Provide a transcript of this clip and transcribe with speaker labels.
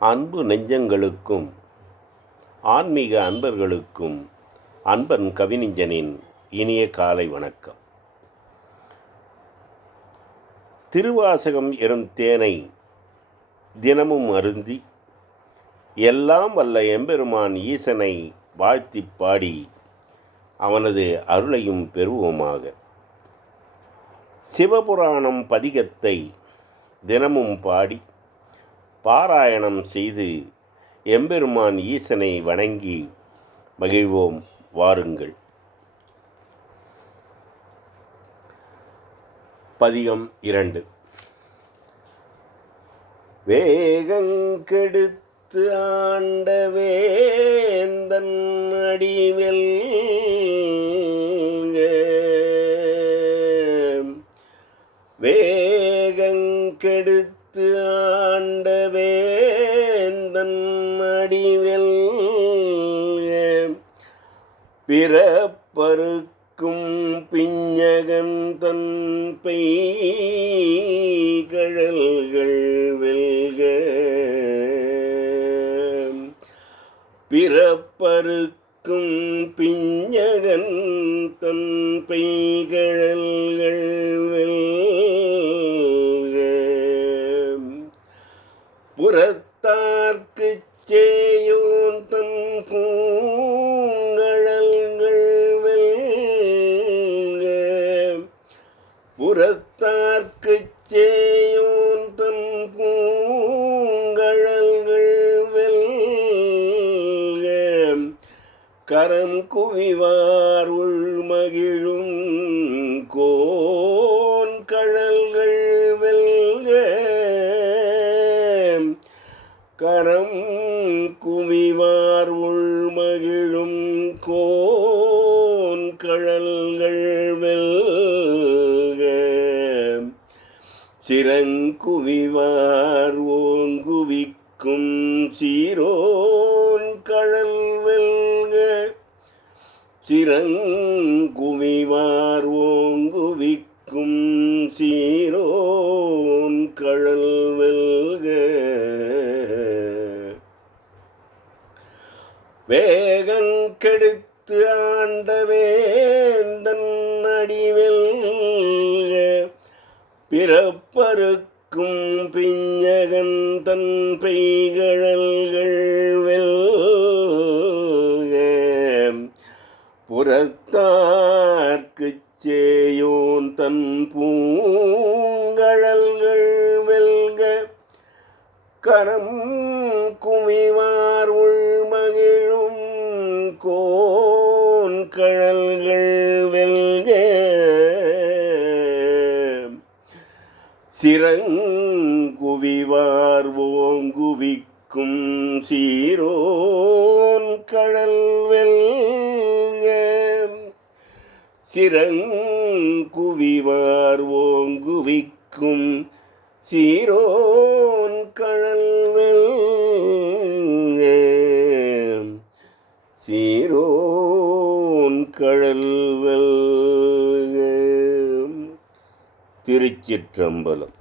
Speaker 1: அன்பு நெஞ்சங்களுக்கும் ஆன்மீக அன்பர்களுக்கும் அன்பன் கவிஞனின் இனிய காலை வணக்கம். திருவாசகம் எனும் தேனை தினமும் அருந்தி எல்லாம் வல்ல எம்பெருமான் ஈசனை வாழ்த்திப் பாடி அவனது அருளையும் பெறுவோமாக. சிவபுராணம் பதிகத்தை தினமும் பாடி பாராயணம் செய்து எம்பெருமான் ஈசனை வணங்கி மகிழ்வோம் வாருங்கள். பதிகம் இரண்டு. வேகங்கெடுத்து ஆண்ட வேந்தன் அடிவெல் வேகங்கெடுத்து ஆண்ட வேந்தன் அடிவில் பிறப்பருக்கும் பிஞ்சகன் தன் பெய்கழல்கள் வெல்க. பிறப்பருக்கும் பிஞ்சகன் தன் பெய்கழல் புறத்தார்க்குச் சேயோன் தன் பூங்கழல்கள் வெல்க. புறத்தார்க்கு சேயோன் தன் பூங்கழல்கள் வெல்க. கரம் குவிவார் உள் மகிழும் கோ. கரம் குமிவார் உள்மகிழும் கோன் கழல்கள் வெல்க. சிறங்குவிவார் ஓங்குவிக்கும் சீரோன் கழல் வெல்க. சிறங்குவிவார் ஓங்குவிக்கும் சீரோன் கழல் வேகங்கெடுத்து ஆண்டவேந்தன் அடிவில் பிறப்பருக்கும் பிஞ்சகன் தன் பெய்கழல்கள் புறத்தார்க்கு சேயோன் தன் பூங்கழல்கள் வெல்க. கரம் சிறங்குவிவார் ஓங்குவிக்கும் சீரோன் கழல் வெல்க சிறங்குவிவார் ஓங்குவிக்கும் சீரோன் கழல் வெல்க சீரோன் கழல் வெல்க திருச்சிற்றம்பலம்.